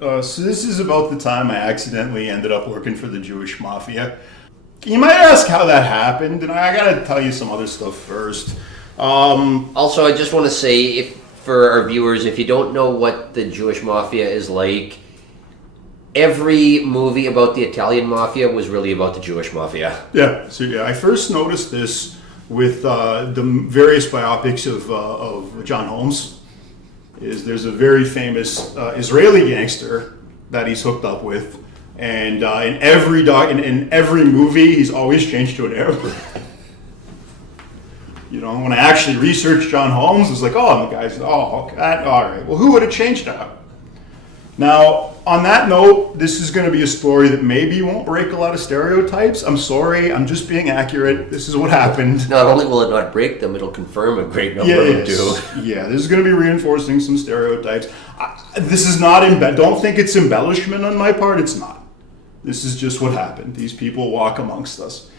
So this is about the time I accidentally ended up working for the Jewish mafia. You might ask how that happened, and I gotta tell you some other stuff first. Also, I just want to say, if for our viewers, if you don't know what the Jewish mafia is like, every movie about the Italian mafia was really about the Jewish mafia. Yeah, so I first noticed this with the various biopics of John Holmes. There's a very famous Israeli gangster that he's hooked up with, and in every movie he's always changed to an Arab. When I actually researched John Holmes, it's like, oh, and the guy's, oh, okay, all right. Well, who would have changed that? Now, on that note, this is going to be a story that maybe won't break a lot of stereotypes. I'm sorry, I'm just being accurate. This is what happened. Not only will it not break them, it'll confirm a great number of them too. Yeah, this is going to be reinforcing some stereotypes. This is not, don't think it's embellishment on my part, it's not. This is just what happened. These people walk amongst us.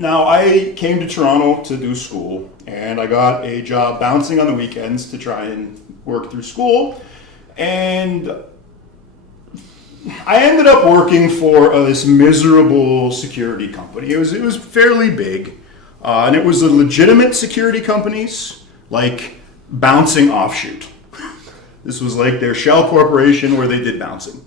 Now, I came to Toronto to do school, and I got a job bouncing on the weekends to try and work through school. And I ended up working for this miserable security company. It was fairly big, and it was a legitimate security company's like bouncing offshoot. This was like their shell corporation where they did bouncing.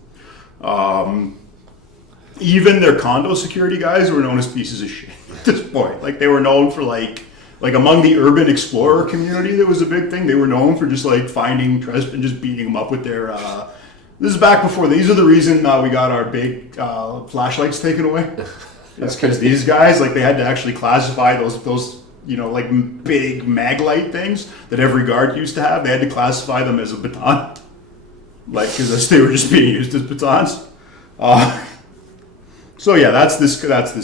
Even their condo security guys were known as pieces of shit at this point. Like they were known for like among the urban explorer community, that was a big thing. They were known for just like finding treasure and just beating them up with their. This is back before. These are the reason we got our big flashlights taken away. It's because these guys they had to actually classify those like big mag light things that every guard used to have. They had to classify them as a baton, because they were just being used as batons. So yeah, that's this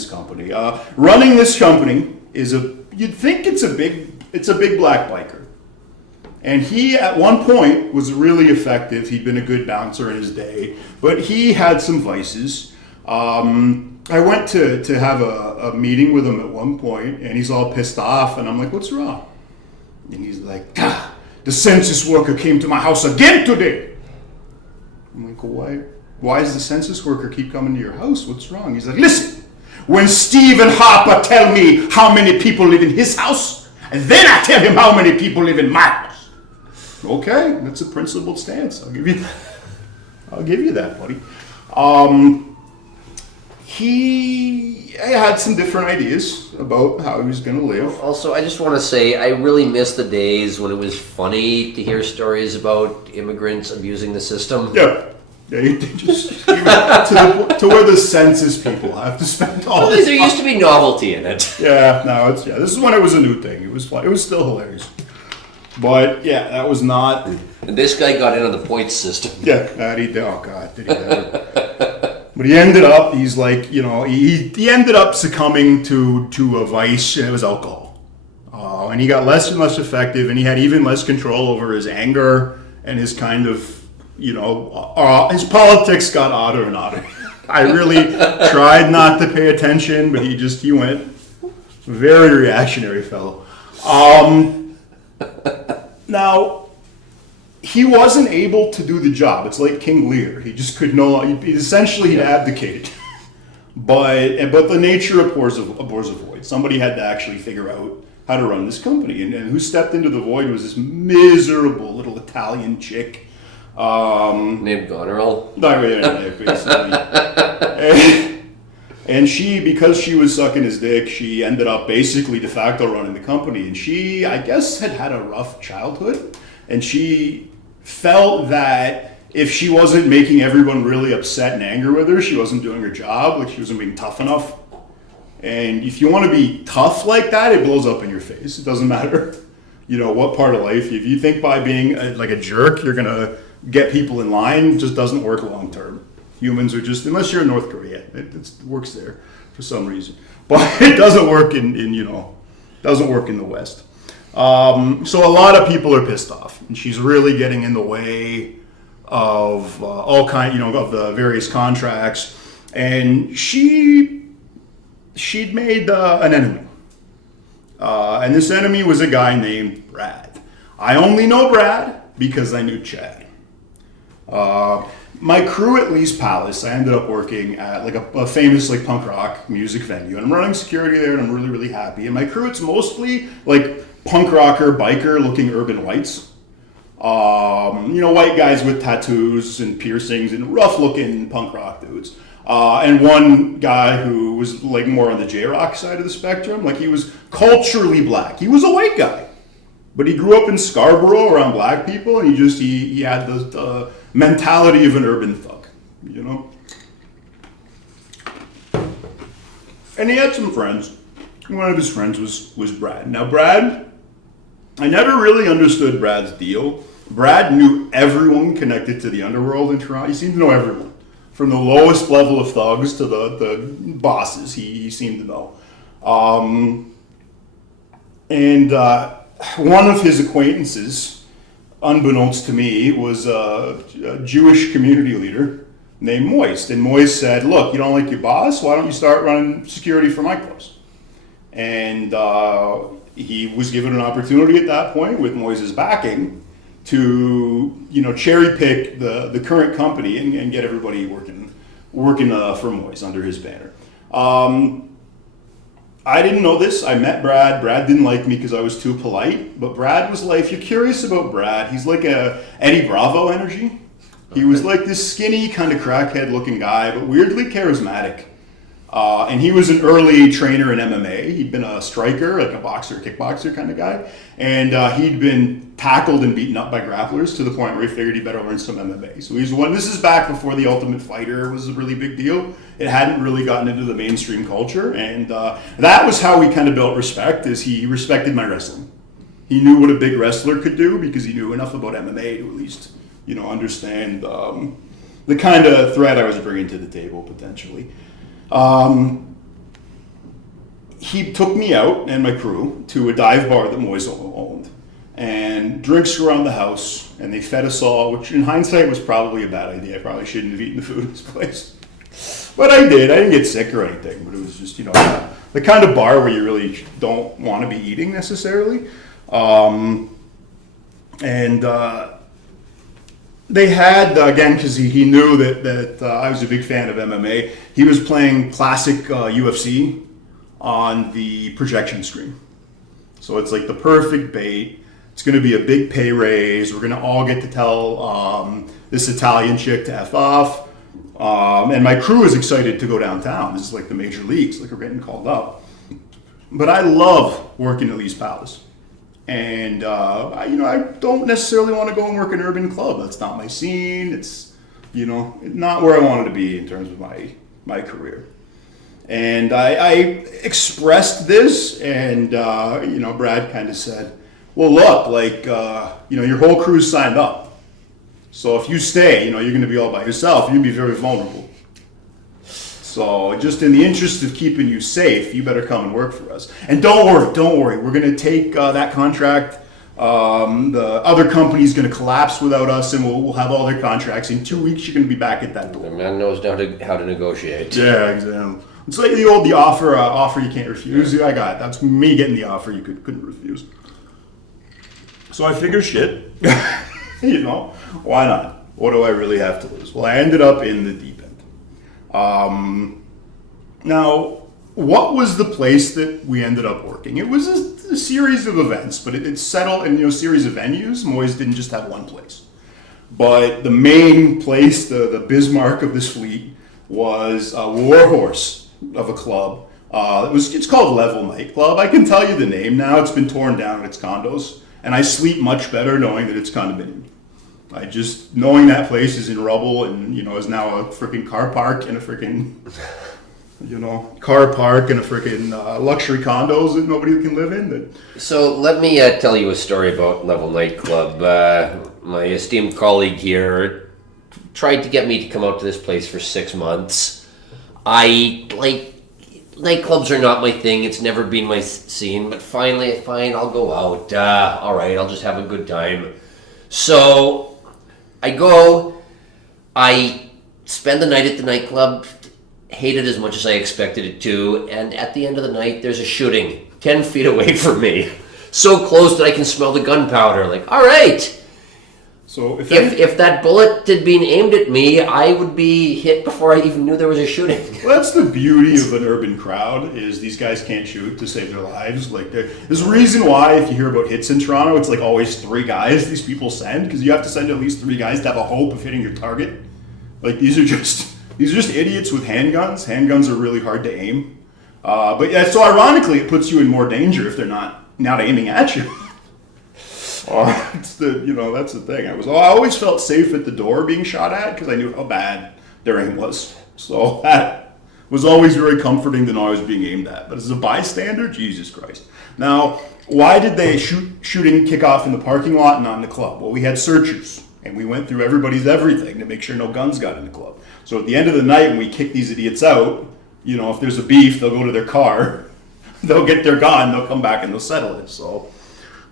company. Running this company is you'd think it's a big black biker. And he at one point was really effective. He'd been a good bouncer in his day, but he had some vices. I went to have a meeting with him at one point, and he's all pissed off, and I'm like, what's wrong? And he's like, the census worker came to my house again today. I'm like, why does the census worker keep coming to your house? What's wrong? He's like, listen, when Stephen Harper tell me how many people live in his house, and then I tell him how many people live in my house. Okay, that's a principled stance. I'll give you that, buddy. He had some different ideas about how he was going to live. Also, I just want to say, I really miss the days when it was funny to hear stories about immigrants abusing the system. Yeah. Yeah, you just to where the census people have to spend all this. There used to be novelty in it. Yeah, no, this is when it was a new thing. It was fun. It was still hilarious. But yeah, that was not. And this guy got in on the points system. Yeah, that he did. Oh God, did he ever? But he ended up. He's like, he ended up succumbing to a vice, and it was alcohol. And he got less and less effective, and he had even less control over his anger and his kind of. His politics got odder and odder. I really tried not to pay attention, but he went very reactionary fellow. Now, he wasn't able to do the job. It's like King Lear. He just could he'd abdicated. But the nature abhors a void. Somebody had to actually figure out how to run this company. And who stepped into the void was this miserable little Italian chick. Named Goneril. Basically. And she, because she was sucking his dick, she ended up basically de facto running the company. And she, I guess, had a rough childhood. And she felt that if she wasn't making everyone really upset and angry with her, she wasn't doing her job, she wasn't being tough enough. And if you want to be tough like that, it blows up in your face. It doesn't matter, what part of life. If you think by being a jerk, you're going to get people in line, it just doesn't work long term. Humans are just, unless you're in North Korea, it works there for some reason. But it doesn't work doesn't work in the West. So a lot of people are pissed off, and she's really getting in the way of all kind, of the various contracts. And she'd made an enemy, and this enemy was a guy named Brad. I only know Brad because I knew Chad. My crew at Lee's Palace, I ended up working at like a famous like punk rock music venue, and I'm running security there, and I'm really, really happy. And my crew, it's mostly like punk rocker, biker looking urban whites. White guys with tattoos and piercings and rough looking punk rock dudes. And one guy who was like more on the J-rock side of the spectrum, like he was culturally black. He was a white guy, but he grew up in Scarborough around black people, and he had the mentality of an urban thug, you know? And he had some friends. One of his friends was Brad. Now Brad, I never really understood Brad's deal. Brad knew everyone connected to the underworld in Toronto. He seemed to know everyone. From the lowest level of thugs to the bosses, he seemed to know. One of his acquaintances, unbeknownst to me, was a Jewish community leader named Moist. And Moist said, look, you don't like your boss? Why don't you start running security for my clubs? And he was given an opportunity at that point with Moise's backing to, cherry pick the current company and get everybody working for Moise under his banner. I didn't know this. I met Brad. Brad didn't like me because I was too polite. But Brad was like, if you're curious about Brad, he's like a Eddie Bravo energy. He was like this skinny, kind of crackhead looking guy, but weirdly charismatic. And he was an early trainer in MMA. He'd been a striker, like a boxer, kickboxer kind of guy. And he'd been tackled and beaten up by grapplers to the point where he figured he better learn some MMA. So he's one. This is back before The Ultimate Fighter was a really big deal. It hadn't really gotten into the mainstream culture. And that was how we kind of built respect, is he respected my wrestling. He knew what a big wrestler could do because he knew enough about MMA to at least, understand the kind of threat I was bringing to the table potentially. He took me out and my crew to a dive bar that Moise owned, and drinks were around the house, and they fed us all, which in hindsight was probably a bad idea. I probably shouldn't have eaten the food in this place, but I did. I didn't get sick or anything, but it was just, the kind of bar where you really don't want to be eating necessarily. They had, again, because he knew that I was a big fan of MMA, he was playing classic UFC on the projection screen. So it's like the perfect bait. It's going to be a big pay raise. We're going to all get to tell this Italian chick to F off. And my crew is excited to go downtown. This is like the major leagues, like we're getting called up. But I love working at Lee's Palace. And, I don't necessarily want to go and work an urban club. That's not my scene. It's, not where I wanted to be in terms of my career. And I expressed this, and, Brad kind of said, well, look, like, your whole crew's signed up. So if you stay, you're going to be all by yourself. You're going to be very vulnerable. So just in the interest of keeping you safe, you better come and work for us. And don't worry. We're going to take that contract. The other company's going to collapse without us, and we'll have all their contracts. In 2 weeks, you're going to be back at that door. The man knows how to negotiate. Yeah, exactly. It's like the offer you can't refuse. I got it. That's me getting the offer you couldn't refuse. So I figured, shit, why not? What do I really have to lose? Well, I ended up in the deep end. Now, what was the place that we ended up working? It was a series of events, but it settled in a series of venues. Moise didn't just have one place. But the main place, the Bismarck of this fleet, was a warhorse of a club. It's called Level Nightclub. I can tell you the name now. It's been torn down in its condos, and I sleep much better knowing that it's condominium. Knowing that place is in rubble and, is now a freaking car park and a freaking, luxury condos that nobody can live in. So let me tell you a story about Level Nightclub. My esteemed colleague here tried to get me to come out to this place for 6 months. Nightclubs are not my thing. It's never been my scene, but finally, fine, I'll go out. All right, I'll just have a good time. So I go, I spend the night at the nightclub, hate it as much as I expected it to, and at the end of the night, there's a shooting 10 feet away from me. So close that I can smell the gunpowder. Like, all right, So if that bullet had been aimed at me, I would be hit before I even knew there was a shooting. Well, that's the beauty of an urban crowd, is these guys can't shoot to save their lives. Like, there's a reason why, if you hear about hits in Toronto, it's like always 3 guys these people send, because you have to send at least 3 guys to have a hope of hitting your target. Like, these are just idiots with handguns. Handguns are really hard to aim. But yeah, so ironically, it puts you in more danger if they're not aiming at you. That's the thing. I always felt safe at the door being shot at, because I knew how bad their aim was. So that was always very comforting to know I was being aimed at. But as a bystander, Jesus Christ. Now, why did they shooting kick off in the parking lot and not in the club? Well, we had searchers, and we went through everybody's everything to make sure no guns got in the club. So at the end of the night, when we kick these idiots out, if there's a beef, they'll go to their car, they'll get their gun, they'll come back and they'll settle it. So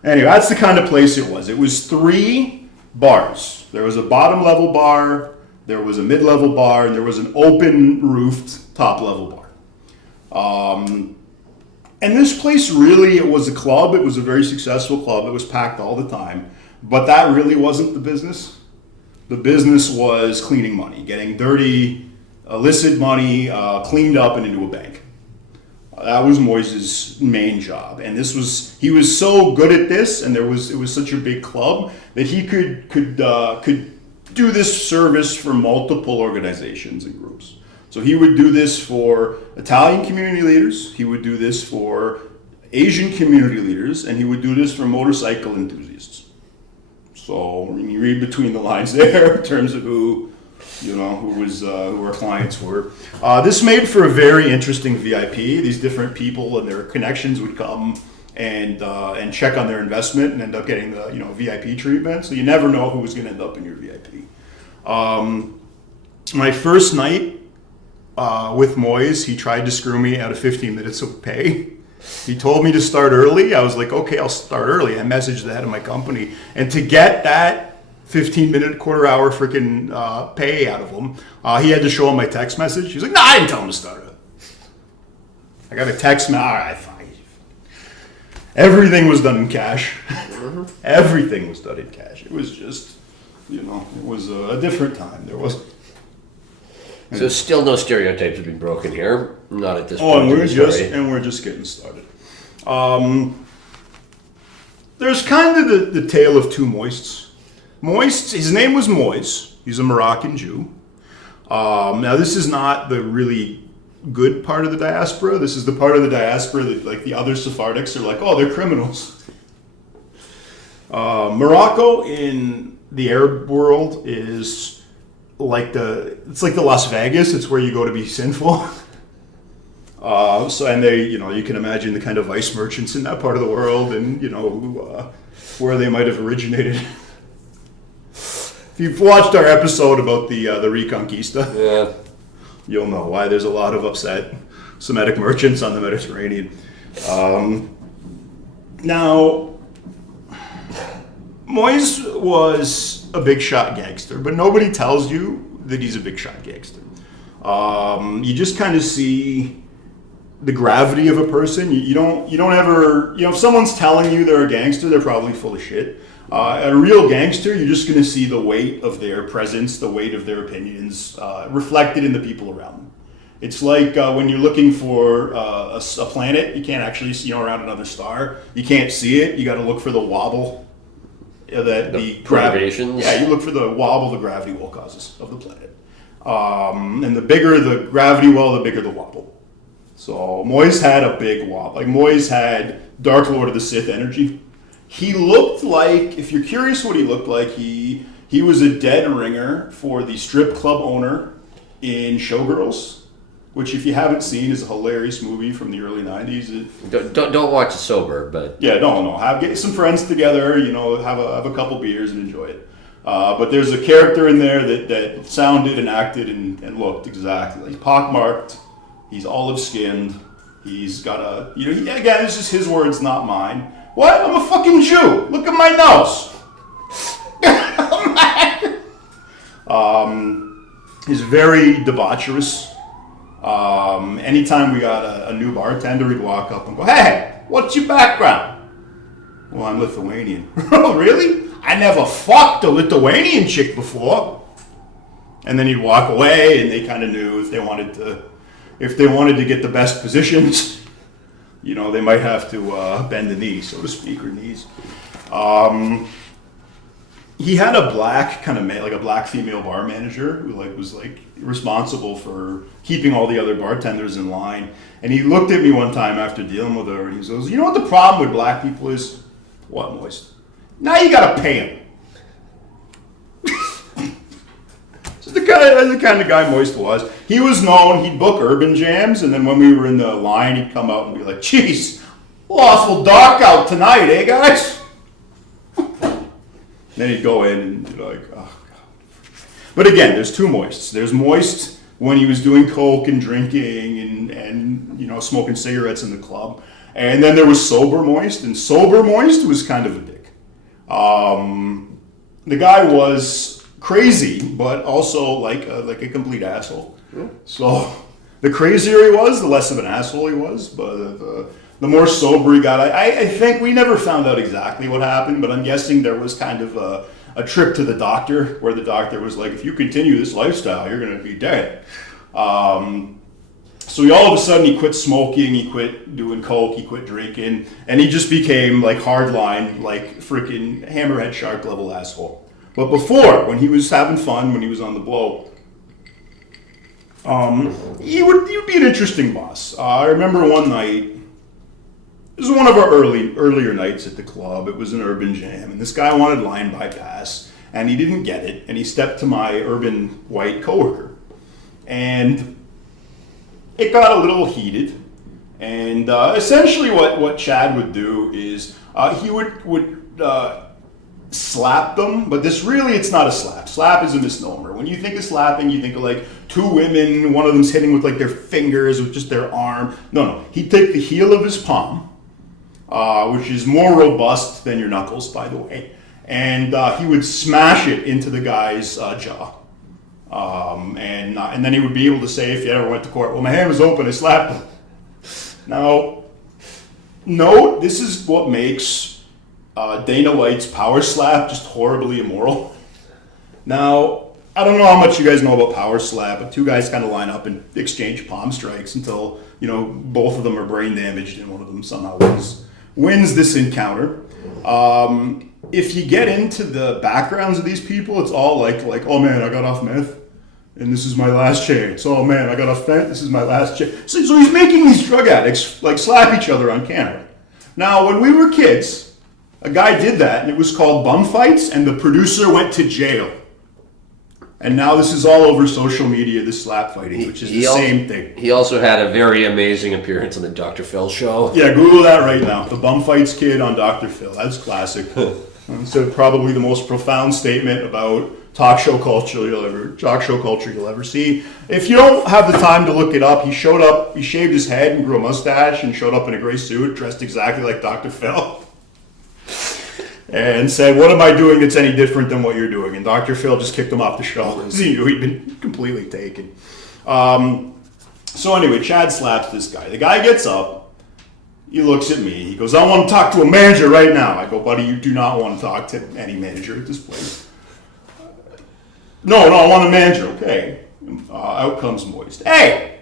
anyway, that's the kind of place it was. It was 3 bars. There was a bottom level bar, there was a mid-level bar, and there was an open roofed top level bar. And this place really, it was a club. It was a very successful club. It was packed all the time. But that really wasn't the business. The business was cleaning money, getting dirty, illicit money cleaned up and into a bank. That was Moise's main job, and he was so good at this, and it was such a big club that he could do this service for multiple organizations and groups. So he would do this for Italian community leaders, he would do this for Asian community leaders, and he would do this for motorcycle enthusiasts. So you read between the lines there in terms of who our clients were. This made for a very interesting VIP. These different people and their connections would come and check on their investment and end up getting the VIP treatment. So you never know who was going to end up in your VIP. My first night with Moise, he tried to screw me out of 15 minutes of pay. He told me to start early. I was like, okay, I'll start early. I messaged the head of my company, and to get that 15-minute, quarter-hour freaking pay out of him, he had to show him my text message. He's like, no, I didn't tell him to start it. I got a text message. All right, fine. Everything was done in cash. Everything was done in cash. It was just, it was a different time. There was. So still no stereotypes have been broken here. Not at this point. Oh, and we're just getting started. There's kind of the tale of 2 Moists. Moist, his name was Moise. He's a Moroccan Jew. Now, this is not the really good part of the diaspora. This is the part of the diaspora that, like, the other Sephardics are like, oh, they're criminals. Morocco in the Arab world is like the Las Vegas. It's where you go to be sinful. And they, you can imagine the kind of vice merchants in that part of the world, and where they might have originated. If you've watched our episode about the Reconquista, you'll know why there's a lot of upset Semitic merchants on the Mediterranean. Now, Moise was a big shot gangster, but nobody tells you that he's a big shot gangster. You just kind of see the gravity of a person. You don't ever, if someone's telling you they're a gangster, they're probably full of shit. A real gangster, you're just going to see the weight of their presence, the weight of their opinions reflected in the people around them. It's like when you're looking for a planet, you can't actually see around another star. You can't see it. You got to look for the wobble that the perturbations. Yeah, you look for the wobble the gravity well causes of the planet. And the bigger the gravity well, the bigger the wobble. So Moise had a big wobble. Like Moise had Dark Lord of the Sith energy. He looked like, if you're curious what he looked like, he was a dead ringer for the strip club owner in Showgirls, which, if you haven't seen, is a hilarious movie from the early 90s. Don't watch it sober, but... Yeah, no. Get some friends together, have a couple beers and enjoy it. But there's a character in there that sounded and acted and looked exactly. He's pockmarked, he's olive-skinned, he's got a... again, it's just his words, not mine. What? I'm a fucking Jew. Look at my nose. He's very debaucherous. Anytime we got a new bartender, he'd walk up and go, "Hey, what's your background? Well, I'm Lithuanian. Oh, really? I never fucked a Lithuanian chick before. And then he'd walk away, and they kind of knew if they wanted to get the best positions, they might have to bend the knee, so to speak, or knees. He had a black kind of like a black female bar manager who was responsible for keeping all the other bartenders in line. And he looked at me one time after dealing with her, and he goes, "You know what the problem with black people is?" "What, Moist?" "Now you gotta pay them." The kind of guy Moist was. He was known, he'd book urban jams, and then when we were in the line, he'd come out and be like, "Geez, awful dark out tonight, eh, guys?" Then he'd go in and be like, "Oh, God." But again, there's two Moists. There's Moist when he was doing coke and drinking and smoking cigarettes in the club. And then there was sober Moist, and sober Moist was kind of a dick. The guy was crazy, but also like a complete asshole. So the crazier he was, the less of an asshole he was. But the more sober he got, I think we never found out exactly what happened, but I'm guessing there was kind of a trip to the doctor where the doctor was like, "If you continue this lifestyle, you're going to be dead." So all of a sudden he quit smoking, he quit doing coke, he quit drinking, and he just became like hardline, like freaking hammerhead shark level asshole. But before, when he was having fun, when he was on the blow, he would be an interesting boss. I remember one night, this was one of our earlier nights at the club. It was an urban jam, and this guy wanted line bypass, and he didn't get it, and he stepped to my urban white coworker, and it got a little heated. And essentially, what Chad would do is he would slap them, but it's not a slap. Slap is a misnomer. When you think of slapping, you think of like two women, one of them's hitting with like their fingers, with just their arm. No. He'd take the heel of his palm, which is more robust than your knuckles, by the way, and he would smash it into the guy's jaw. And then he would be able to say, if you ever went to court, "Well, my hand was open, I slapped him." Now, note, this is what makes Dana White's power slap just horribly immoral. Now, I don't know how much you guys know about power slap, but two guys kind of line up and exchange palm strikes until, both of them are brain damaged and one of them somehow wins this encounter. If you get into the backgrounds of these people, it's all like, "Oh man, I got off meth, and this is my last chance. Oh man, I got off fent, this is my last chance." So he's making these drug addicts like slap each other on camera. Now, when we were kids, a guy did that, and it was called bum fights, and the producer went to jail. And now this is all over social media, this slap fighting, which is the same thing. He also had a very amazing appearance on the Dr. Phil show. Yeah, Google that right now. The bum fights kid on Dr. Phil. That's classic. It's probably the most profound statement about talk show culture you'll ever see. If you don't have the time to look it up, he shaved his head and grew a mustache and showed up in a gray suit, dressed exactly like Dr. Phil. And said, "What am I doing that's any different than what you're doing?" And Dr. Phil just kicked him off the show because he knew he'd been completely taken. So anyway, Chad slaps this guy. The guy gets up. He looks at me. He goes, "I want to talk to a manager right now." I go, "Buddy, you do not want to talk to any manager at this place." No, I want a manager." "Okay." Out comes Moist. "Hey,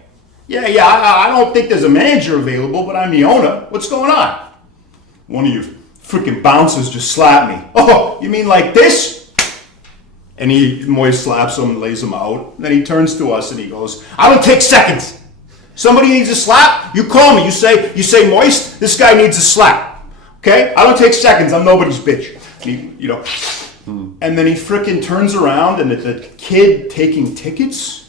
yeah, I don't think there's a manager available, but I'm the owner. What's going on?" "One of you freaking bouncers just slapped me." "Oh, you mean like this?" And Moist slaps him, lays him out. Then he turns to us and he goes, "I don't take seconds. Somebody needs a slap, you call me. You say, Moist, this guy needs a slap. Okay? I don't take seconds. I'm nobody's bitch." And and then he frickin' turns around, and the kid taking tickets,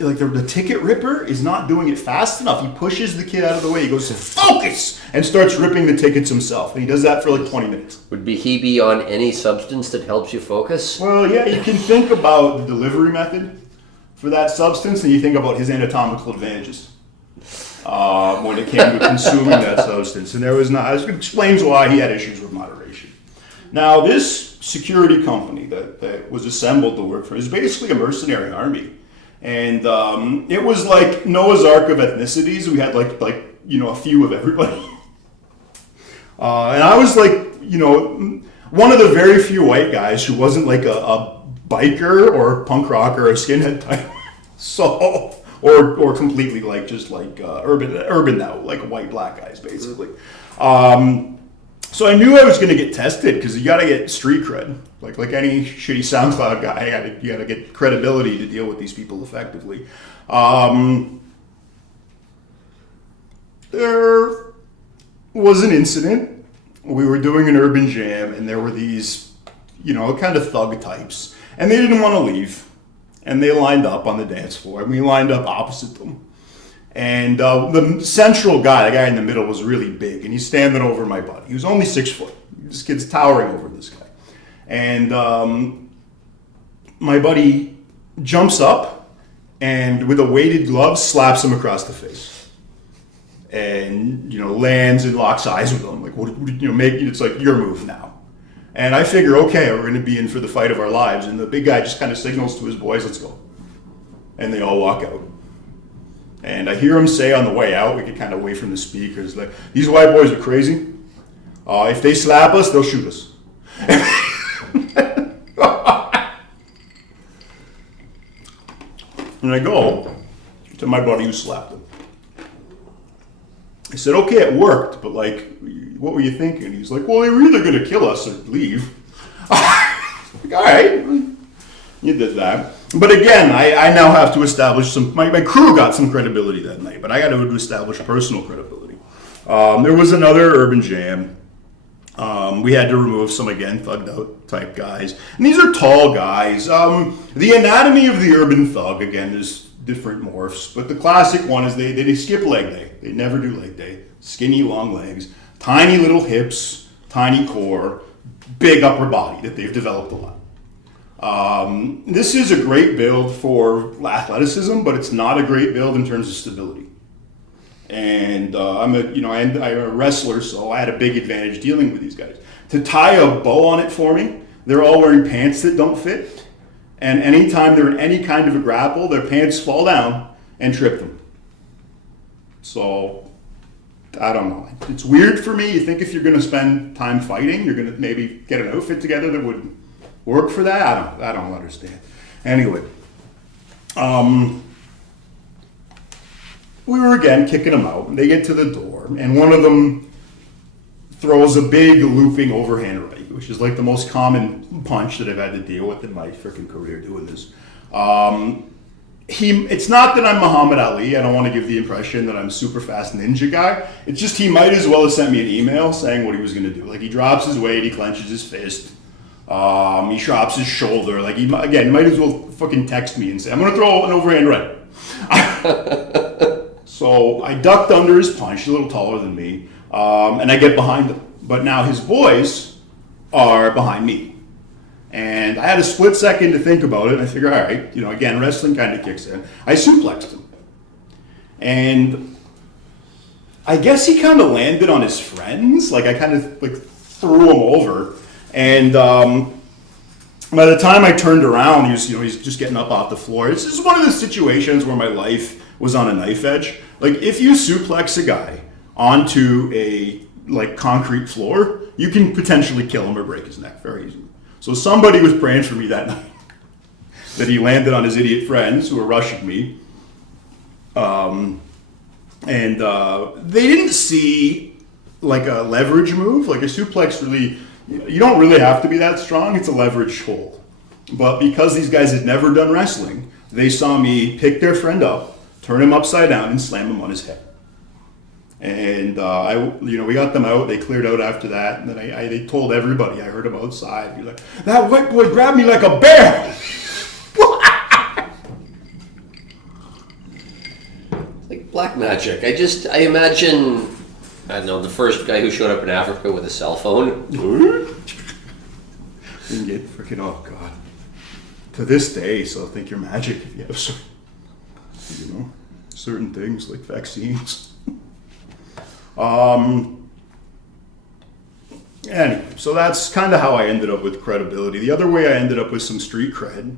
like the ticket ripper, is not doing it fast enough. He pushes the kid out of the way. He goes, "Focus!" and starts ripping the tickets himself. And he does that for like 20 minutes. Would he be on any substance that helps you focus? Well, yeah, you can think about the delivery method for that substance, and you think about his anatomical advantages when it came to consuming that substance. And it explains why he had issues with moderation. Now, this security company that was assembled to work for is basically a mercenary army. And it was like Noah's Ark of ethnicities. We had like a few of everybody. And I was like one of the very few white guys who wasn't like a biker or punk rocker or skinhead type. So, or completely like just like urban now, like white black guys basically. So I knew I was going to get tested because you got to get street cred. Like any shitty SoundCloud guy, you got to get credibility to deal with these people effectively. There was an incident. We were doing an urban jam, and there were these, kind of thug types, and they didn't want to leave, and they lined up on the dance floor, and we lined up opposite them. And the central guy, the guy in the middle, was really big, and he's standing over my buddy. He was only 6 foot. This kid's towering over this guy. And my buddy jumps up, and with a weighted glove, slaps him across the face. And, lands and locks eyes with him. Like, it's like your move now. And I figure, okay, we're going to be in for the fight of our lives. And the big guy just kind of signals to his boys, let's go. And they all walk out. And I hear him say on the way out, we get kind of away from the speakers, like, these white boys are crazy. If they slap us, they'll shoot us. And I go to my buddy who slapped him. I said, okay, it worked, but like, what were you thinking? He's like, well, they were either going to kill us or leave. Like, all right, you did that. But again, I now have to establish my crew got some credibility that night, but I got to establish personal credibility. There was another urban jam. We had to remove some, again, thugged out type guys. And these are tall guys. The anatomy of the urban thug, again, there's different morphs, but the classic one is they skip leg day. They never do leg day. Skinny, long legs, tiny little hips, tiny core, big upper body that they've developed a lot. This is a great build for athleticism, but it's not a great build in terms of stability. And I'm a wrestler, so I had a big advantage dealing with these guys. To tie a bow on it for me, they're all wearing pants that don't fit. And anytime they're in any kind of a grapple, their pants fall down and trip them. So, I don't know. It's weird for me. You think if you're going to spend time fighting, you're going to maybe get an outfit together that would work for that? I don't understand. Anyway, we were again kicking them out. They get to the door, and one of them throws a big looping overhand right, which is like the most common punch that I've had to deal with in my freaking career doing this. It's not that I'm Muhammad Ali. I don't want to give the impression that I'm a super fast ninja guy. It's just he might as well have sent me an email saying what he was going to do. Like, he drops his weight, he clenches his fist, he drops his shoulder. Like, he might as well fucking text me and say, I'm going to throw an overhand right. So I ducked under his punch, a little taller than me, and I get behind him. But now his boys are behind me. And I had a split second to think about it, and I figured, all right, again, wrestling kind of kicks in. I suplexed him. And I guess he kind of landed on his friends. Like, I kind of threw him over. And by the time I turned around, he's just getting up off the floor. It's just one of the situations where my life was on a knife edge. Like, if you suplex a guy onto a concrete floor, you can potentially kill him or break his neck very easily. So somebody was praying for me that night that he landed on his idiot friends who were rushing me. And they didn't see like a leverage move. Like, a suplex really, you don't really have to be that strong. It's a leverage hold. But because these guys had never done wrestling, they saw me pick their friend up, turn him upside down, and slam him on his head. And we got them out. They cleared out after that. And then they told everybody. I heard them outside. Be like, that white boy grabbed me like a bear. Like black magic. I imagine, I don't know, the first guy who showed up in Africa with a cell phone. You can get freaking, oh God. To this day, so think you're magic if you have certain things like vaccines. Anyway, so that's kind of how I ended up with credibility. The other way I ended up with some street cred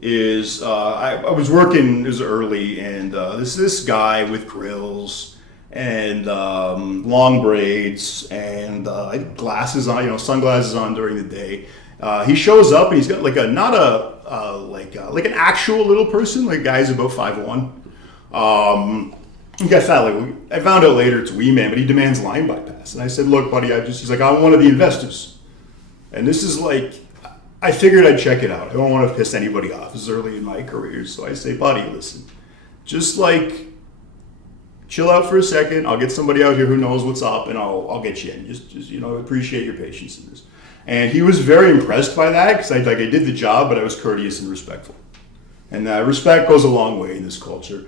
is I was working, it was early, and this guy with grills, and long braids and glasses on, sunglasses on during the day. He shows up and he's got like like an actual little person, like guy's about 5'1". He got fat. Like, I found out later it's a wee man, but he demands line bypass. And I said, look, buddy, he's like, I'm one of the investors. And this is like, I figured I'd check it out. I don't want to piss anybody off. This is early in my career. So I say, buddy, listen, just like, chill out for a second. I'll get somebody out here who knows what's up, and I'll get you in. Just appreciate your patience in this. And he was very impressed by that, because I did the job, but I was courteous and respectful. And respect goes a long way in this culture.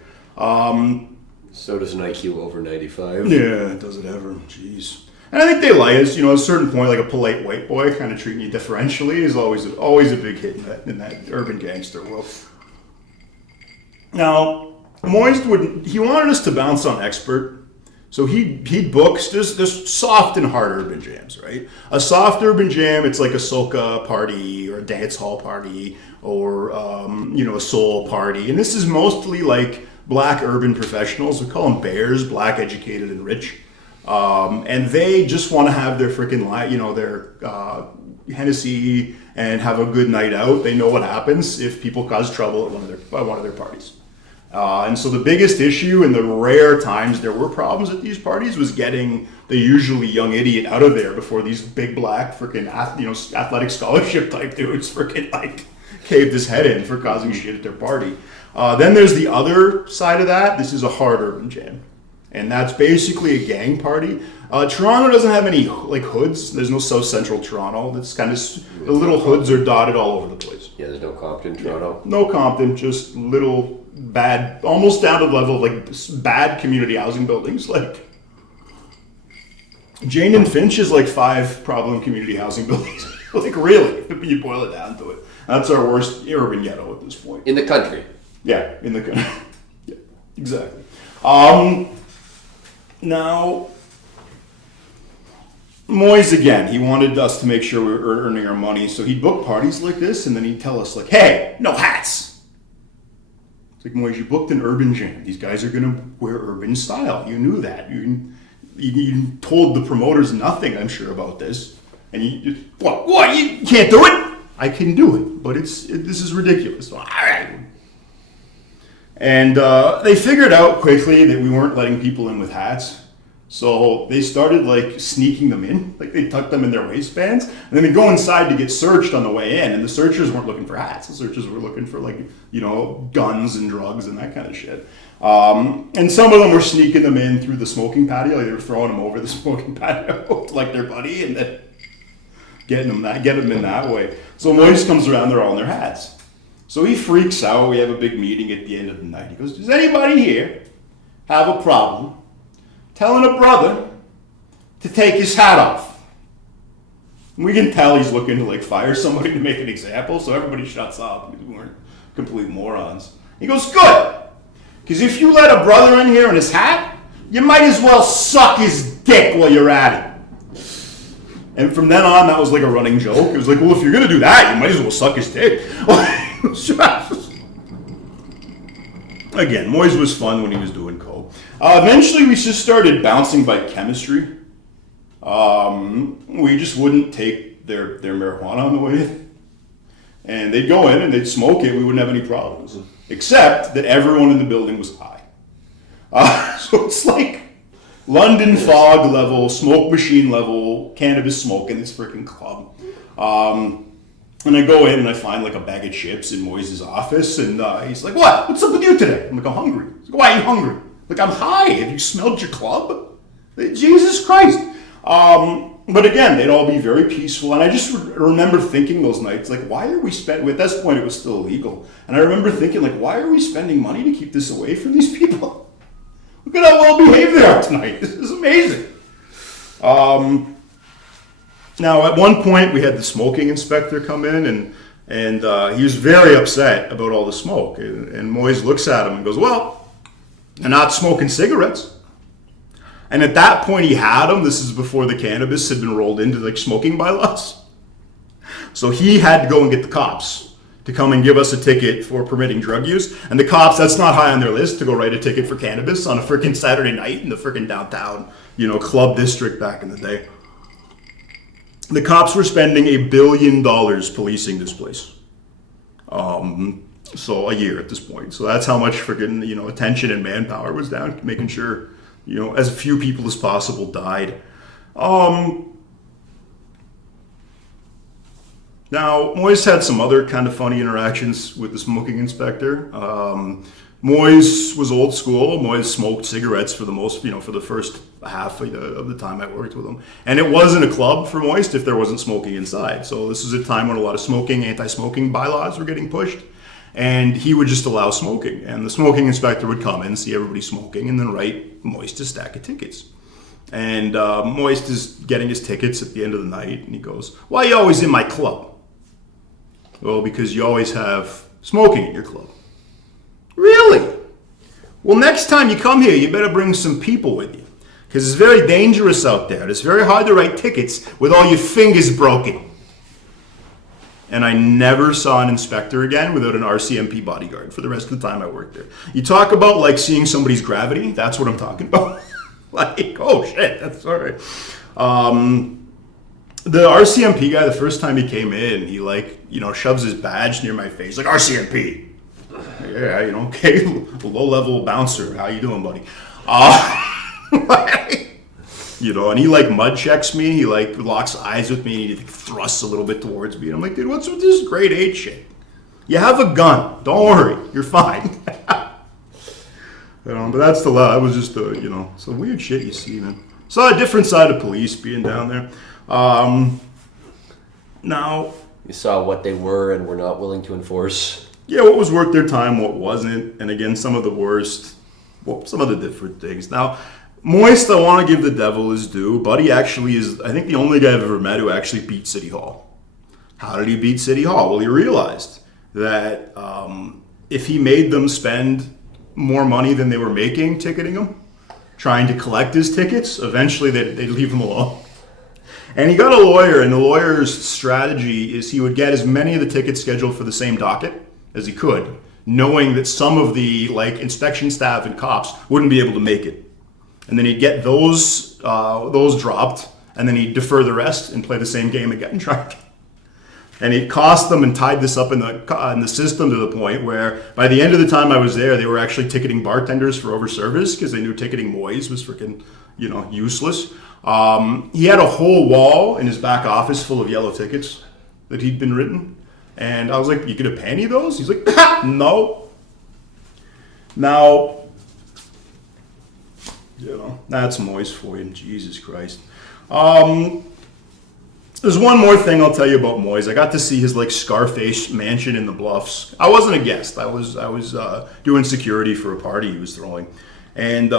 So does an IQ over 95. Yeah, does it ever? Jeez. And I think they like us. At a certain point, like a polite white boy kind of treating you differentially is always a big hit in that urban gangster world. Now, Moist he wanted us to bounce on expert. So he books, there's soft and hard urban jams, right? A soft urban jam, it's like a soca party or a dance hall party or, a soul party. And this is mostly like black urban professionals. We call them bears, black, educated, and rich. And they just want to have their freaking their Hennessy and have a good night out. They know what happens if people cause trouble at one of their parties. And so the biggest issue in the rare times there were problems at these parties was getting the usually young idiot out of there before these big black freaking athletic scholarship type dudes freaking like caved his head in for causing shit at their party. Then there's the other side of that. This is a hard urban jam. And that's basically a gang party. Toronto doesn't have any like hoods. There's no South Central Toronto. That's kind of the little hoods are dotted all over the place. Yeah, there's no Compton, Toronto. No Compton, just little bad, almost down to the level of like bad community housing buildings. Like Jane and Finch is like 5 problem community housing buildings. Like really, if you boil it down to it. That's our worst urban ghetto at this point. In the country. Yeah, in the country. Yeah, exactly. Now, Moyes again, he wanted us to make sure we were earning our money, so he'd book parties like this, and then he'd tell us like, hey, no hats. It's like, Moyes, you booked an urban jam. These guys are going to wear urban style. You knew that. You told the promoters nothing, I'm sure, about this. And what? You can't do it? I can do it, but this is ridiculous. So, all right. And they figured out quickly that we weren't letting people in with hats. So they started like sneaking them in, like they tucked them in their waistbands, and then they'd go inside to get searched on the way in. And the searchers weren't looking for hats; the searchers were looking for guns and drugs and that kind of shit. And some of them were sneaking them in through the smoking patio. They were throwing them over the smoking patio like their buddy, and then get them in that way. So Moise comes around; they're all in their hats. So he freaks out. We have a big meeting at the end of the night. He goes, "Does anybody here have a problem telling a brother to take his hat off?" And we can tell he's looking to like fire somebody to make an example, so everybody shuts up because we weren't complete morons. He goes, "Good, because if you let a brother in here in his hat, you might as well suck his dick while you're at it." And from then on, that was like a running joke. It was like, well, if you're going to do that, you might as well suck his dick. Again, Moyes was fun when he was doing coke. Eventually, we just started bouncing by chemistry. We just wouldn't take their marijuana on the way in. And they'd go in and they'd smoke it. We wouldn't have any problems. Except that everyone in the building was high. So it's like London fog level, smoke machine level, cannabis smoke in this freaking club. And I go in and I find like a bag of chips in Moise's office, and he's like, What's up with you today?" I'm like, "I'm hungry." He's like, "Why are you hungry?" Like, "I'm high. Have you smelled your club?" Like, Jesus Christ. But again, they'd all be very peaceful, and I just remember thinking those nights, like, why are we spending, at this point it was still illegal, and I remember thinking, like, why are we spending money to keep this away from these people? Look at how well behaved they are tonight. This is amazing. Now, at one point, we had the smoking inspector come in, and he was very upset about all the smoke. And Moyes looks at him and goes, "Well, they're not smoking cigarettes." And at that point, he had him. This is before the cannabis had been rolled into like smoking bylaws. So he had to go and get the cops. to come and give us a ticket for permitting drug use. And the cops, that's not high on their list to go write a ticket for cannabis on a freaking Saturday night in the freaking downtown, club district back in the day. The cops were spending $1 billion policing this place. So a year at this point. So that's how much freaking, attention and manpower was down, making sure, as few people as possible died. Now, Moise had some other kind of funny interactions with the smoking inspector. Moise was old school. Moise smoked cigarettes for the first half of the time I worked with him. And it wasn't a club for Moise if there wasn't smoking inside. So this was a time when a lot of anti-smoking bylaws were getting pushed. And he would just allow smoking. And the smoking inspector would come in, see everybody smoking, and then write Moise a stack of tickets. And Moise is getting his tickets at the end of the night, and he goes, "Why are you always in my club?" "Well, because you always have smoking in your club." "Really? Well, next time you come here, you better bring some people with you. Because it's very dangerous out there. It's very hard to write tickets with all your fingers broken." And I never saw an inspector again without an RCMP bodyguard for the rest of the time I worked there. You talk about like seeing somebody's gravity. That's what I'm talking about. Like, oh shit, that's all right. The RCMP guy, the first time he came in, he shoves his badge near my face, like, "RCMP. Yeah, okay, low-level bouncer. How you doing, buddy?" And he mud checks me. He locks eyes with me, and he thrusts a little bit towards me. And I'm like, "Dude, what's with this grade 8 shit? You have a gun. Don't worry, you're fine." But that was just some weird shit you see, man. Saw a different side of police being down there. Now you saw what they were and were not willing to enforce. Yeah, what was worth their time, what wasn't, and again, some of the worst, some of the different things. Now, Moist, I want to give the devil his due. Buddy actually is, I think, the only guy I've ever met who actually beat City Hall. How did he beat City Hall? Well, he realized that if he made them spend more money than they were making ticketing him, trying to collect his tickets, eventually they'd leave him alone. And he got a lawyer, and the lawyer's strategy is he would get as many of the tickets scheduled for the same docket as he could, knowing that some of the inspection staff and cops wouldn't be able to make it. And then he'd get those dropped, and then he'd defer the rest and play the same game again and try again. And he cost them and tied this up in the system to the point where by the end of the time I was there, they were actually ticketing bartenders for overservice because they knew ticketing Moise was freaking, useless. He had a whole wall in his back office full of yellow tickets that he'd been written. And I was like, "You gonna pay any of those?" He's like, "No." Now, that's Moise for you, Jesus Christ. There's one more thing I'll tell you about Moise. I got to see his Scarface mansion in the Bluffs. I wasn't a guest. I was doing security for a party he was throwing, and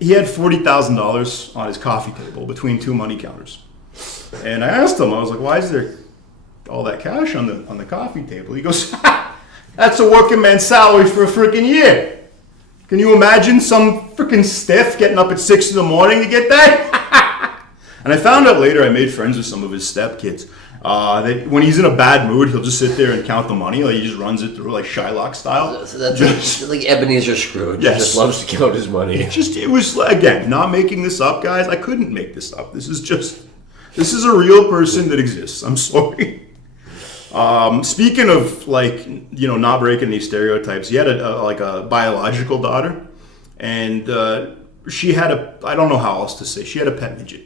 he had $40,000 on his coffee table between two money counters. And I asked him, I was like, "Why is there all that cash on the coffee table?" He goes, "That's a working man's salary for a freaking year. Can you imagine some freaking stiff getting up at 6 in the morning to get that?" And I found out later, I made friends with some of his stepkids. That when he's in a bad mood, he'll just sit there and count the money. He just runs it through Shylock style. So that's like Ebenezer Scrooge. Yes. He just loves to count his money. It was, again, not making this up, guys. I couldn't make this up. This is a real person that exists. I'm sorry. Speaking of not breaking these stereotypes, he had a biological daughter, and she had I don't know how else to say, she had a pet midget.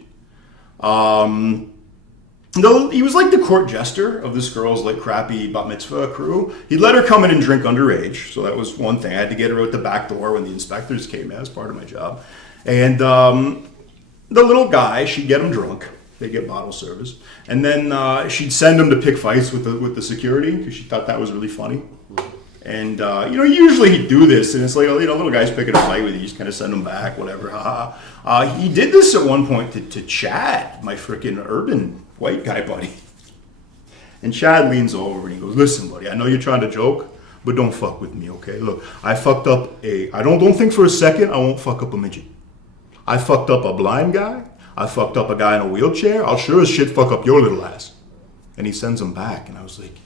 He was like the court jester of this girl's crappy bat mitzvah crew. He'd let her come in and drink underage, so that was one thing. I had to get her out the back door when the inspectors came as part of my job. And the little guy, she'd get him drunk. They get bottle service, and then she'd send him to pick fights with the security because she thought that was really funny. And usually he'd do this, and it's little guy's picking a fight with you, just kind of send him back, whatever. He did this at one point to Chad, my freaking urban white guy buddy. And Chad leans over and he goes, "Listen, buddy, I know you're trying to joke, but don't fuck with me, okay? Look, I fucked up I don't think for a second I won't fuck up a midget. I fucked up a blind guy. I fucked up a guy in a wheelchair. I'll sure as shit fuck up your little ass." And he sends him back, and I was like,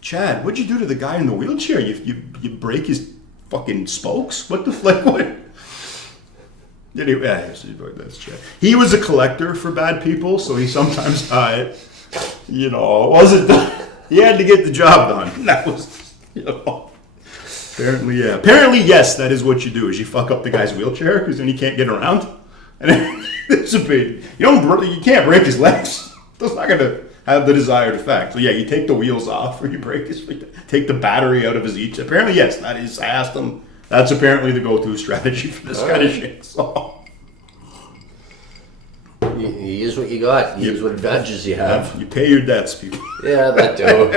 Chad, what'd you do to the guy in the wheelchair? You break his fucking spokes? What the fuck? What? Anyway, that's Chad. He was a collector for bad people, so he sometimes, wasn't. He had to get the job done. That was, Apparently, yeah. Apparently, yes. That is what you do. Is you fuck up the guy's wheelchair because then he can't get around, and it's a big. You can't break his legs. That's not gonna have the desired effect. So yeah, you take the wheels off, or you take the battery out of his each. Apparently, yes. That is. I asked him. That's apparently the go-to strategy for this kind of shit. So. You use what you got. You use what advantages you have. You pay your debts, people. Yeah, that too.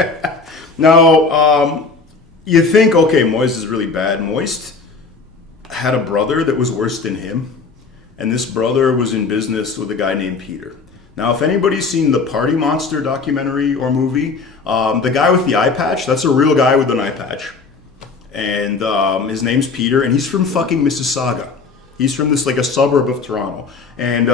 Now, you think, okay, Moist is really bad. Moist had a brother that was worse than him, and this brother was in business with a guy named Peter. Now, if anybody's seen the Party Monster documentary or movie, the guy with the eye patch, that's a real guy with an eye patch. And his name's Peter, and he's from fucking Mississauga. He's from this, like, a suburb of Toronto. And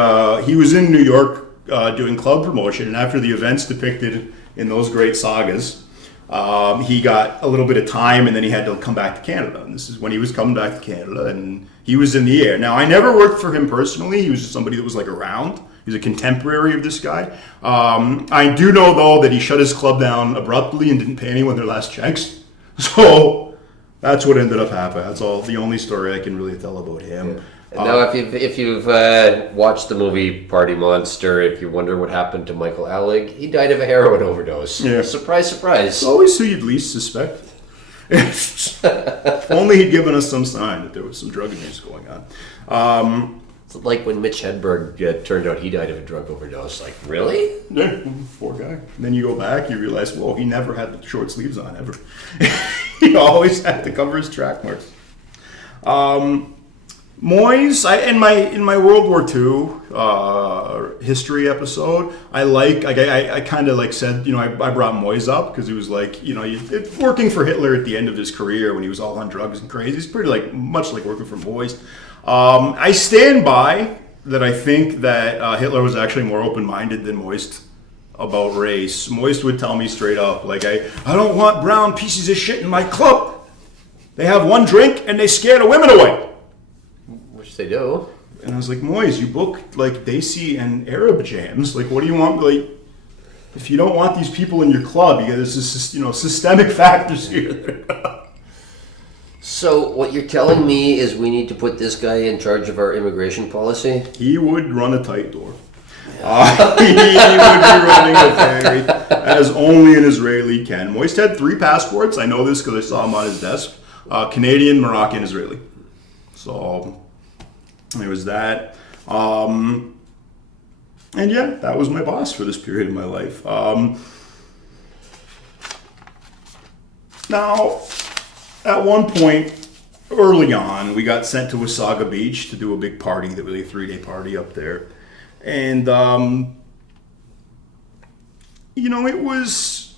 he was in New York doing club promotion, and after the events depicted in those great sagas, he got a little bit of time, and then he had to come back to Canada. And this is when he was coming back to Canada, and he was in the air. Now, I never worked for him personally. He was just somebody that was, like, around. He's a contemporary of this guy. I do know, though, that he shut his club down abruptly and didn't pay anyone their last checks. So that's what ended up happening. That's all the only story I can really tell about him. Yeah. Now, if you've watched the movie Party Monster, if you wonder what happened to Michael Alec, he died of a heroin overdose. Yeah. Surprise, surprise. It's always who you'd least suspect. If only he'd given us some sign that there was some drug abuse going on. It's like when Mitch Hedberg turned out he died of a drug overdose. Like, really? Yeah, poor guy. And then you go back, you realize, whoa, he never had the short sleeves on, ever. He always had to cover his track marks. Moyes, in my World War II history episode, I kind of like said, I brought Moyes up because he was like, working for Hitler at the end of his career when he was all on drugs and crazy. He's pretty much like working for Moyes. I stand by that. I think that Hitler was actually more open-minded than Moist about race. Moist would tell me straight up, like, I don't want brown pieces of shit in my club. They have one drink and they scare the women away. Which they do. And I was like, Moyes, you book like Desi and Arab jams. Like, what do you want? Like, if you don't want these people in your club, there's systemic factors here. So what you're telling me is we need to put this guy in charge of our immigration policy? He would run a tight door. He would be running a very, as only an Israeli can. Moist had 3 passports. I know this because I saw him on his desk. Canadian, Moroccan, Israeli. So there was that. And yeah, that was my boss for this period of my life. Now, at one point, early on, we got sent to Wasaga Beach to do a big party, that was a 3-day party up there. And, it was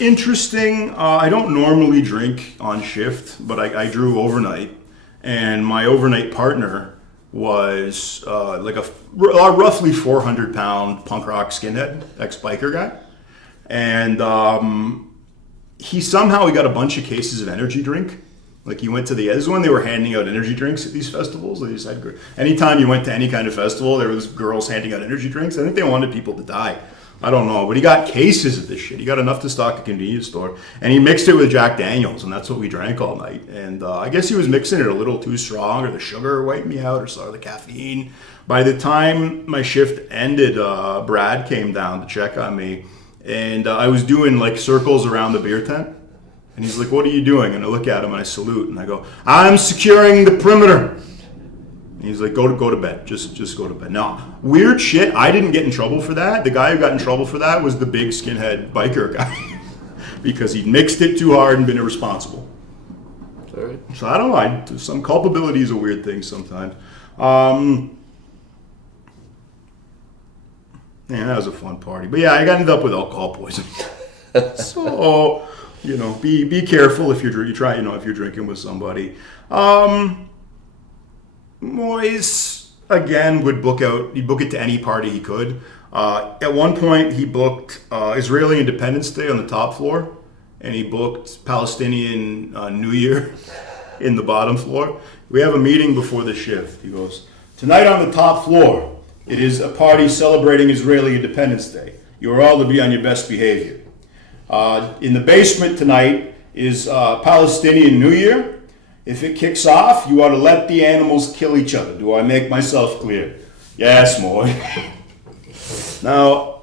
interesting. I don't normally drink on shift, but I drew overnight. And my overnight partner was like a roughly 400-pound punk rock skinhead, ex-biker guy. And he got a bunch of cases of energy drink. Like, he went to this is when they were handing out energy drinks at these festivals. They just had, anytime you went to any kind of festival, there was girls handing out energy drinks. I think they wanted people to die. I don't know, but he got cases of this shit. He got enough to stock a convenience store, and he mixed it with Jack Daniels, and that's what we drank all night. And I guess he was mixing it a little too strong, or the sugar wiped me out, or the caffeine. By the time my shift ended, Brad came down to check on me, and I was doing like circles around the beer tent. And he's like, "What are you doing?" And I look at him and I salute and I go, "I'm securing the perimeter." And he's like, "Go to bed. Just go to bed." Now, weird shit. I didn't get in trouble for that. The guy who got in trouble for that was the big skinhead biker guy because he mixed it too hard and been irresponsible. All right. So I don't know. Some culpability is a weird thing sometimes. Yeah, that was a fun party. But yeah, I ended up with alcohol poisoning. So. Be careful if you're drinking with somebody. Moyes again would book it to any party he could. At one point, he booked Israeli Independence Day on the top floor, and he booked Palestinian New Year in the bottom floor. We have a meeting before the shift. He goes, "Tonight on the top floor, it is a party celebrating Israeli Independence Day. You are all to be on your best behavior. In the basement tonight is Palestinian New Year. If it kicks off, you ought to let the animals kill each other. Do I make myself clear?" "Yes, Moy." Now,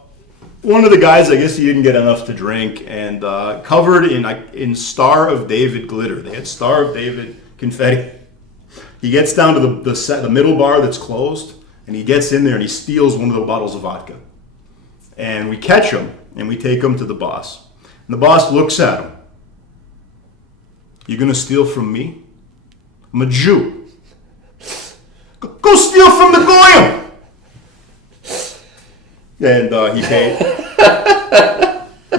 one of the guys, I guess he didn't get enough to drink, and covered in Star of David glitter. They had Star of David confetti. He gets down to the middle bar that's closed, and he gets in there and he steals one of the bottles of vodka. And we catch him, and we take him to the boss. And the boss looks at him. "You gonna steal from me? I'm a Jew. Go steal from the Goyim!" And he paid.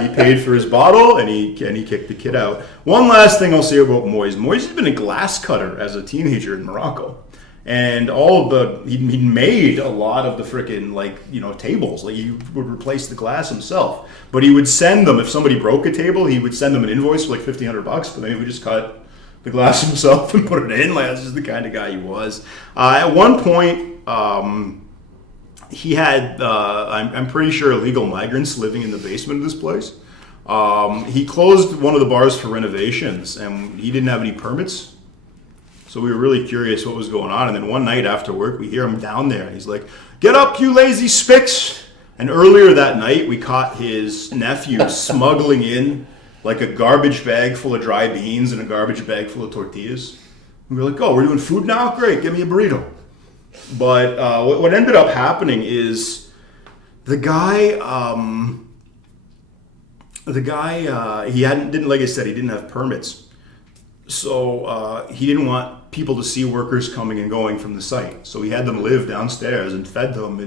He paid for his bottle, and he kicked the kid out. One last thing I'll say about Moise. Moise has been a glass cutter as a teenager in Morocco, and he made a lot of the frickin' tables. Like, he would replace the glass himself, but he would send them if somebody broke a table. He would send them an invoice for like $1,500, but then he would just cut the glass himself and put it in. Like, that's just the kind of guy he was. At one point, he had, I'm pretty sure, illegal migrants living in the basement of this place. He closed one of the bars for renovations, and he didn't have any permits. So we were really curious what was going on. And then one night after work, we hear him down there, and he's like, "Get up, you lazy spicks!" And earlier that night, we caught his nephew smuggling in like a garbage bag full of dry beans and a garbage bag full of tortillas. And we were like, "Oh, we're doing food now? Great, give me a burrito." But what ended up happening is the guy, he didn't, like I said, he didn't have permits. So he didn't want people to see workers coming and going from the site. So he had them live downstairs and fed them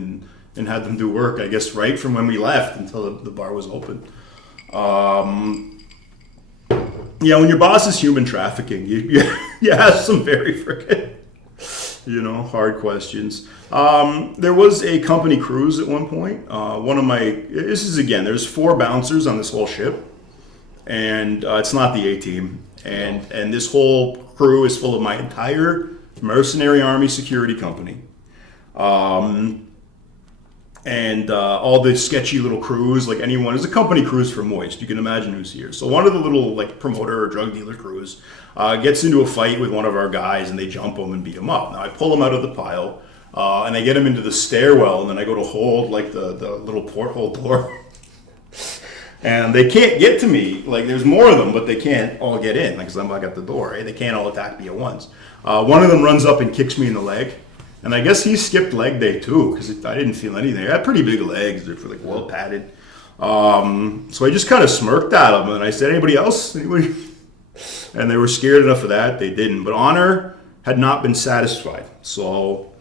and had them do work, I guess, right from when we left until the bar was open. Yeah, when your boss is human trafficking, you ask some very freaking, hard questions. There was a company cruise at one point. There's 4 bouncers on this whole ship, and it's not the A-team. And this whole crew is full of my entire mercenary army security company. And all the sketchy little crews, like anyone, is a company cruise for Moist. You can imagine who's here. So one of the little promoter or drug dealer crews gets into a fight with one of our guys, and they jump him and beat him up. Now I pull him out of the pile, and I get him into the stairwell, and then I go to hold the little porthole door. And they can't get to me. Like, there's more of them, but they can't all get in, because I'm at the door. Right? They can't all attack me at once. One of them runs up and kicks me in the leg. And I guess he skipped leg day too, because I didn't feel anything. I had pretty big legs. They're well padded. So I just kind of smirked at them, and I said, "Anybody else? Anybody?" And they were scared enough of that. They didn't. But Honor had not been satisfied. So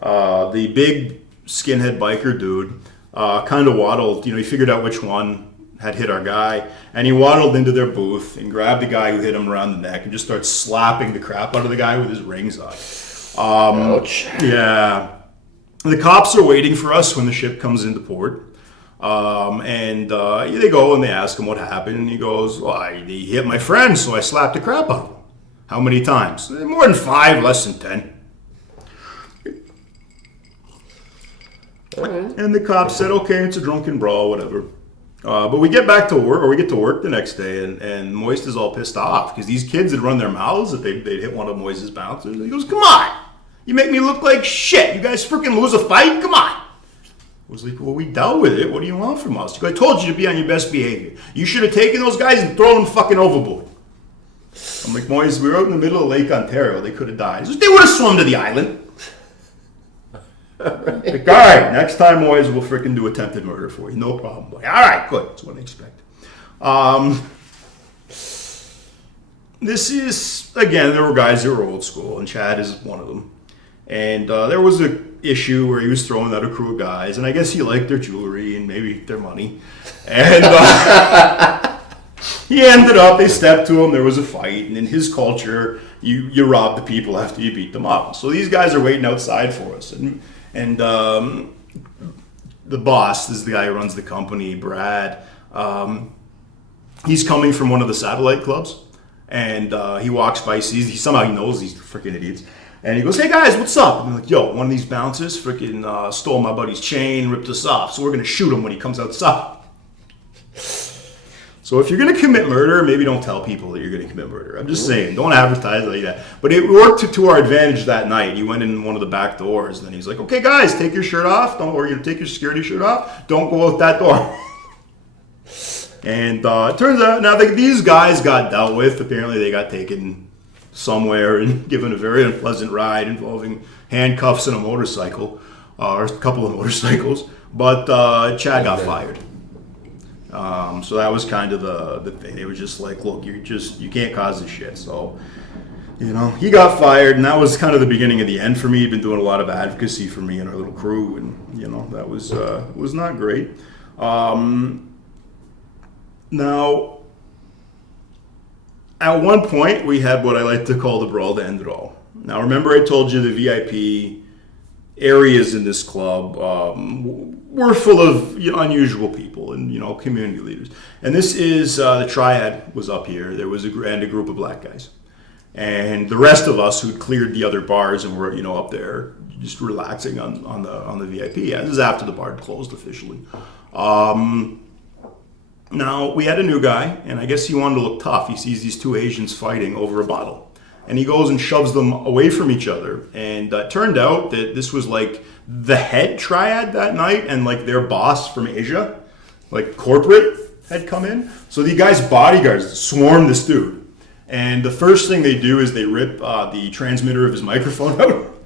the big skinhead biker dude kind of waddled. He figured out which one had hit our guy, and he waddled into their booth and grabbed the guy who hit him around the neck and just started slapping the crap out of the guy with his rings on. Ouch. Yeah. The cops are waiting for us when the ship comes into port. And they go and they ask him what happened. And he goes, "Well, he hit my friend, so I slapped the crap out of him." "How many times?" "More than 5, less than 10. Right. And the cops said, "Okay, it's a drunken brawl, whatever." But we get back to work, or we get to work the next day, and Moist is all pissed off because these kids had run their mouths that they'd hit one of Moise's bouncers. And he goes, "Come on! You make me look like shit. You guys freaking lose a fight? Come on!" I was like, "Well, we dealt with it. What do you want from us?" He goes, "I told you to be on your best behavior. You should have taken those guys and thrown them fucking overboard." I'm like, "Moise, we were out in the middle of Lake Ontario. They could have died." He goes, "They would have swum to the island." Like, "All right, next time, Moise, we'll freaking do attempted murder for you. No problem." Like, "All right, good. That's what I expect." This is, again, there were guys that were old school, and Chad is one of them. And there was a issue where he was throwing out a crew of guys, and I guess he liked their jewelry and maybe their money. And he ended up, they stepped to him, there was a fight, and in his culture, you rob the people after you beat them up. So these guys are waiting outside for us. And the boss, this is the guy who runs the company, Brad. He's coming from one of the satellite clubs, and he walks by, somehow he knows these freaking idiots, and he goes, "Hey guys, what's up?" And I'm like, "Yo, one of these bouncers freaking stole my buddy's chain, ripped us off, so we're gonna shoot him when he comes outside." So if you're gonna commit murder, maybe don't tell people that you're gonna commit murder. I'm just saying, don't advertise like that. But it worked to our advantage that night. He went in one of the back doors, and then he's like, "Okay, guys, take your shirt off. Take your security shirt off. Don't go out that door." And it turns out now these guys got dealt with. Apparently, they got taken somewhere and given a very unpleasant ride involving handcuffs and a motorcycle, or a couple of motorcycles. But Chad got fired. So that was kind of the thing. They were just like, "Look, you can't cause this shit." So, he got fired, and that was kind of the beginning of the end for me. He'd been doing a lot of advocacy for me and our little crew, and that was not great. Now, at one point, we had what I like to call the brawl to end it all. Now, remember I told you the VIP areas in this club were full of unusual people and community leaders. And this is the Triad was up here. There was a group of black guys, and the rest of us who'd cleared the other bars and were up there just relaxing on the VIP. Yeah, this is after the bar had closed officially. Now, we had a new guy, and I guess he wanted to look tough. He sees these two Asians fighting over a bottle, and he goes and shoves them away from each other. And it turned out that this was like the head Triad that night, and like their boss from Asia, like corporate, had come in. So the guy's bodyguards swarmed this dude. And the first thing they do is they rip the transmitter of his microphone out.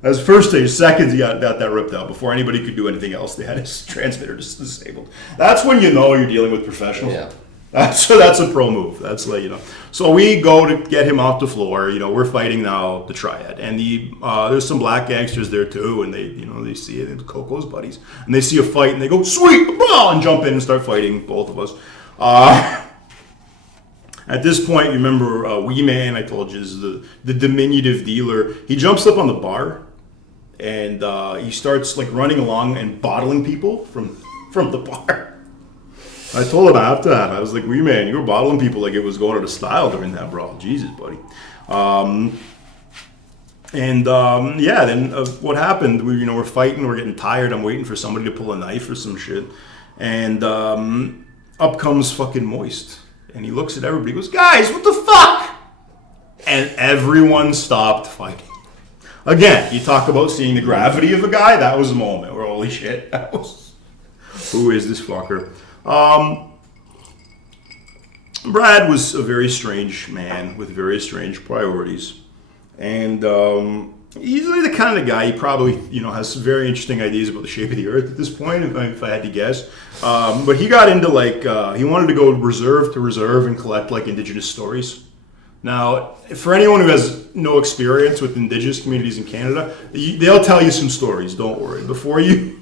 That was the first stage. Second, he got that ripped out. Before anybody could do anything else, they had his transmitter disabled. That's when you know you're dealing with professionals. Yeah. That's a pro move. That's like, So we go to get him off the floor. We're fighting now the Triad, and there's some black gangsters there too, and they see it. It's Coco's buddies, and they see a fight, and they go sweet, and jump in and start fighting both of us. At this point, you remember Wee Man, I told you, is the diminutive dealer. He jumps up on the bar, and he starts like running along and bottling people from the bar. I told him after that, I was like, "Wee Man, you were bottling people like it was going out of style during that brawl." Jesus, buddy. Then what happened? We're fighting, we're getting tired. I'm waiting for somebody to pull a knife or some shit, and up comes fucking Moist. And he looks at everybody, goes, "Guys, what the fuck?" And everyone stopped fighting. Again, you talk about seeing the gravity of a guy. That was a moment where, holy shit, who is this fucker? Brad was a very strange man with very strange priorities. And he's the kind of guy, he probably has some very interesting ideas about the shape of the earth at this point, if I had to guess. But he got into he wanted to go reserve to reserve and collect indigenous stories. Now, for anyone who has no experience with indigenous communities in Canada, they'll tell you some stories. Don't worry. Before you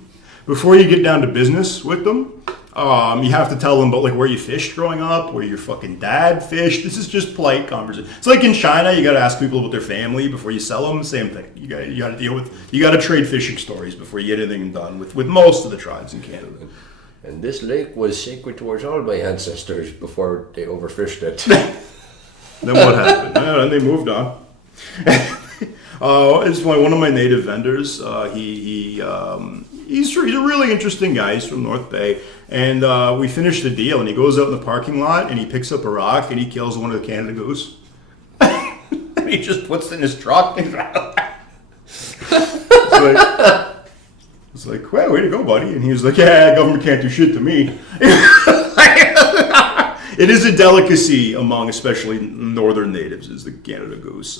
get down to business with them, you have to tell them about where you fished growing up, where your fucking dad fished. This is just polite conversation. It's like in China, you got to ask people about their family before you sell them. Same thing. You got to trade fishing stories before you get anything done with most of the tribes in Canada. And this lake was sacred towards all my ancestors before they overfished it. Then what happened? Then they moved on. It's one of my native vendors. He's a really interesting guy. He's from North Bay. And we finished the deal, and he goes out in the parking lot, and he picks up a rock, and he kills one of the Canada goose. And he just puts it in his truck. It's like, "Well, way to go, buddy." And he was like, "Yeah, government can't do shit to me." It is a delicacy among especially northern natives, is the Canada goose.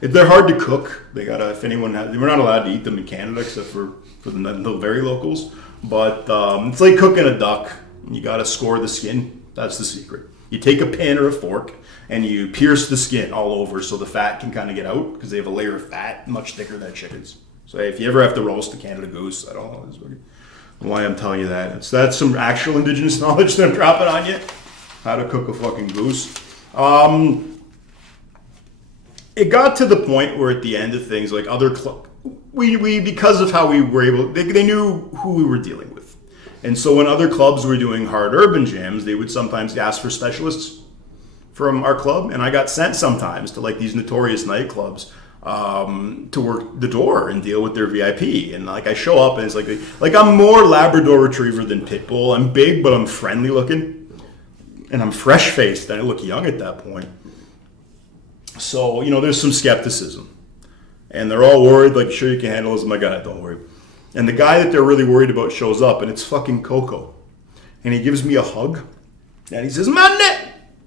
They're hard to cook. We're not allowed to eat them in Canada except for the very locals. But it's like cooking a duck. You got to score the skin. That's the secret. You take a pin or a fork and you pierce the skin all over so the fat can kind of get out, because they have a layer of fat much thicker than chickens. So if you ever have to roast a Canada goose, I don't know why I'm telling you that. That's some actual indigenous knowledge that I'm dropping on you. How to cook a fucking goose. It got to the point where at the end of things, other we because of how we were able, they knew who we were dealing with. And so when other clubs were doing hard urban jams, they would sometimes ask for specialists from our club, and I got sent sometimes to like these notorious nightclubs to work the door and deal with their VIP. And like I show up and it's like I'm more Labrador Retriever than Pitbull. I'm big, but I'm friendly looking, and I'm fresh faced. And I look young at that point. So there's some skepticism, and they're all worried. Like, sure you can handle this? I'm like, God, don't worry. And the guy that they're really worried about shows up, and it's fucking Coco, and he gives me a hug, and he says, "Man,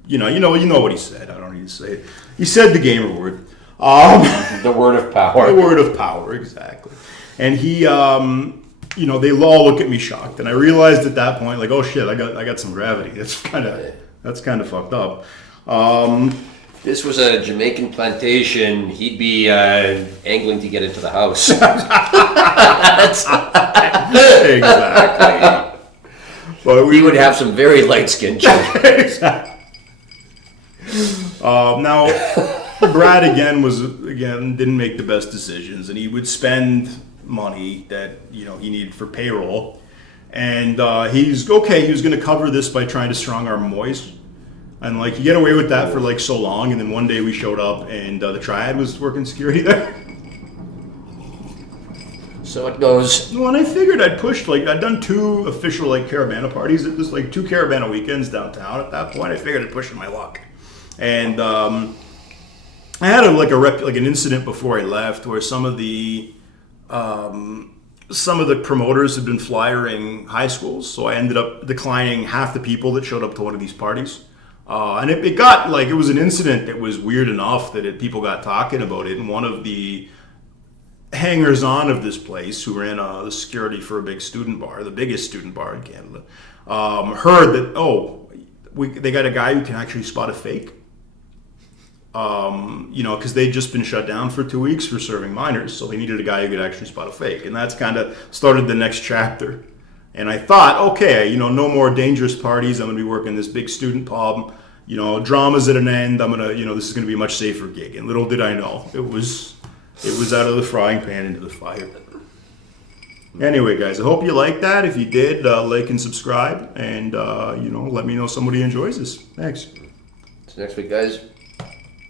you know what he said. I don't need to say it. He said the gamer word. The word of power. The word of power, exactly. And he, they all look at me shocked, and I realized at that point, like, oh shit, I got some gravity. That's kind of fucked up. If this was a Jamaican plantation, he'd be angling to get into the house. Exactly. But he would have some very light-skinned children. Exactly. Now, Brad didn't make the best decisions, and he would spend money that he needed for payroll, and he was going to cover this by trying to strong-arm Moise, and like you get away with that for like so long, and then one day we showed up, and the Triad was working security there. So it goes. Well, and I figured I'd pushed, like, I'd done 2 official, like, Caravana parties. It was, like, 2 Caravana weekends downtown. At that point, I figured I'd push my luck. And I had, an incident before I left where some of the promoters had been flyering high schools. So I ended up declining half the people that showed up to one of these parties. And it got, like, it was an incident that was weird enough that people got talking about it. And one of the hangers-on of this place, who ran the security for a big student bar, the biggest student bar in Canada, heard that, they got a guy who can actually spot a fake. Because they'd just been shut down for 2 weeks for serving minors, so they needed a guy who could actually spot a fake. And that's kind of started the next chapter. And I thought, okay, no more dangerous parties. I'm going to be working this big student pub. Drama's at an end. I'm going to, this is going to be a much safer gig. And little did I know, it was out of the frying pan into the fire. Anyway, guys, I hope you liked that. If you did, like and subscribe, and let me know somebody enjoys this. Thanks. See you next week, guys.